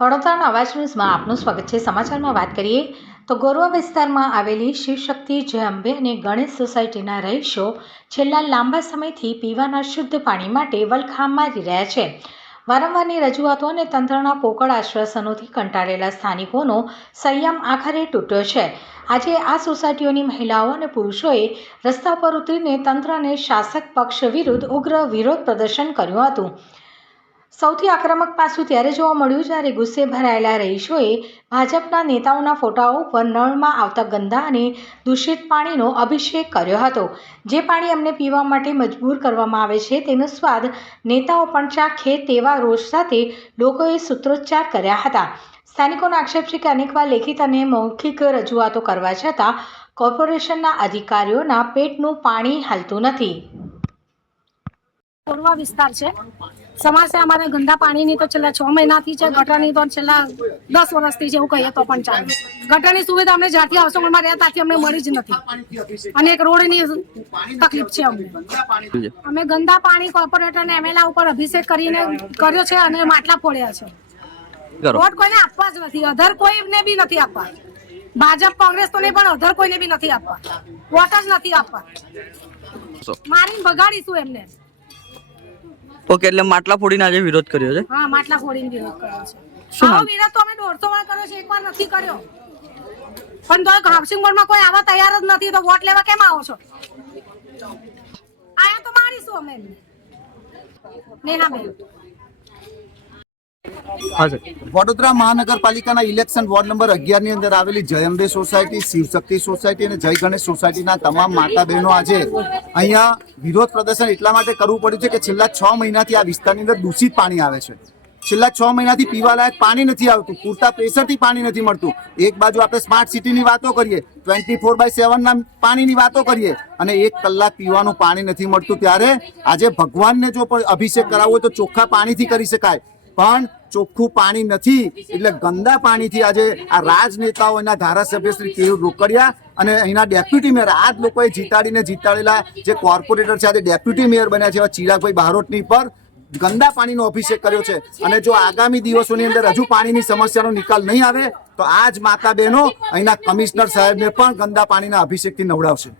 વડોદરાના અવાજ ન્યૂઝમાં આપનું સ્વાગત છે। સમાચારમાં વાત કરીએ તો ગોરવા વિસ્તારમાં આવેલી શિવશક્તિ જય અંબે અને ગણેશ સોસાયટીના રહીશો છેલ્લા લાંબા સમયથી પીવાના શુદ્ધ પાણી માટે વલખાં મારી રહ્યા છે। વારંવારની રજૂઆતો અને તંત્રના પોકળ આશ્વાસનોથી કંટાળેલા સ્થાનિકોનો સંયમ આખરે તૂટ્યો છે। આજે આ સોસાયટીઓની મહિલાઓ અને પુરુષોએ રસ્તા પર ઉતરીને તંત્ર અને શાસક પક્ષ વિરુદ્ધ ઉગ્ર વિરોધ પ્રદર્શન કર્યું હતું। સૌથી આક્રમક પાસું ત્યારે જોવા મળ્યું જ્યારે ગુસ્સે ભરાયેલા રહીશોએ ભાજપના નેતાઓના ફોટાઓ ઉપર નળમાં આવતા ગંદા અને દૂષિત પાણીનો અભિષેક કર્યો હતો। જે પાણી અમને પીવા માટે મજબૂર કરવામાં આવે છે તેનો સ્વાદ નેતાઓ પણ ચાખે તેવા રોષ સાથે લોકોએ સૂત્રોચ્ચાર કર્યા હતા। સ્થાનિકોનો આક્ષેપ છે કે અનેકવાર લેખિત અને મૌખિક રજૂઆતો કરવા છતાં કોર્પોરેશનના અધિકારીઓના પેટનું પાણી હાલતું નથી। ગોરવા વિસ્તાર છે। સમસ્યા અમારે ગંદા પાણીની તો છેલ્લા 6 મહિનાથી છે। ગટરની તો છેલ્લા 10 વર્ષથી છે, એવું કહીએ તો પણ ચાલે। ગટરની સુવિધા અમને જ્યારથી હોસ્પિટલમાં રહ્યા ત્યાંથી અમને મળી જ નથી અને એક રોડની તકલીફ છે અમને। અમે ગંદા પાણી કોર્પોરેટર ને એમએલએ ઉપર અભિષેક કરીને કર્યો છે અને માટલા ફોડ્યા છે। વોટ કોઈને આપવા જ નથી, અધર કોઈને બી નથી આપવા। ભાજપ કોંગ્રેસ તો નહીં પણ અધર કોઈને બી નથી આપવા, વોટ જ નથી આપવા। મારીને ભગાડીશું એમને। ઓકે, એટલે માટલા ફોડીને આજે વિરોધ કર્યો છે? હા, માટલા ફોડીને વિરોધ કર્યો છે। આવો વિરોધ તો અમે 150 વાર કર્યો છે, એકવાર નથી કર્યો। પણ તો હાઉસિંગ બોર્ડમાં કોઈ આવવા તૈયાર જ નથી, તો વોટ લેવા કેમ આવો છો? આયા તો મારીશું અમે એમને। નેહાબેન વડોદરા મહાનગરપાલિકાના ઇલેક્શન વોર્ડ નંબર 11 ની અંદર આવેલી જય અંબે સોસાયટી, શિવશક્તિ સોસાયટી અને જય ગણેશ સોસાયટીના તમામ માતા બહેનો આજે અહીંયા વિરોધ પ્રદર્શન એટલા માટે કરવું પડ્યું છે કે છેલ્લા 6 મહિનાથી આ વિસ્તારની અંદર દૂષિત પાણી આવે છે। છેલ્લા 6 મહિનાથી પીવાલાયક પાણી નથી આવતું, પૂરતા પ્રેશરથી પાણી નથી મળતું। એક બાજુ આપણે સ્માર્ટ સિટીની વાતો કરીએ, 24/7 ના પાણીની વાતો કરીએ અને 1 કલાક પીવાનું પાણી નથી મળતું, ત્યારે આજે ભગવાનને જો પણ અભિષેક કરાવવો હોય તો ચોખ્ખા પાણીથી કરી શકાય, પણ ચોખ્ખું પાણી નથી એટલે ગંદા પાણીથી આજે આ રાજનેતાઓ, એના ધારાસભ્ય શ્રી કેયુર રોકડિયા અને અહીંના ડેપ્યુટી મેયર, આ જ લોકોએ જીતાડેલા જે કોર્પોરેટર છે આજે ડેપ્યુટી મેયર બન્યા છે એવા ચિરાગભાઈ બારોટની પર ગંદા પાણીનો અભિષેક કર્યો છે। અને જો આગામી દિવસોની અંદર હજુ પાણીની સમસ્યાનો નિકાલ નહીં આવે તો આ જ માતા બહેનો અહીંના કમિશનર સાહેબને પણ ગંદા પાણીના અભિષેકથી નવડાવશે।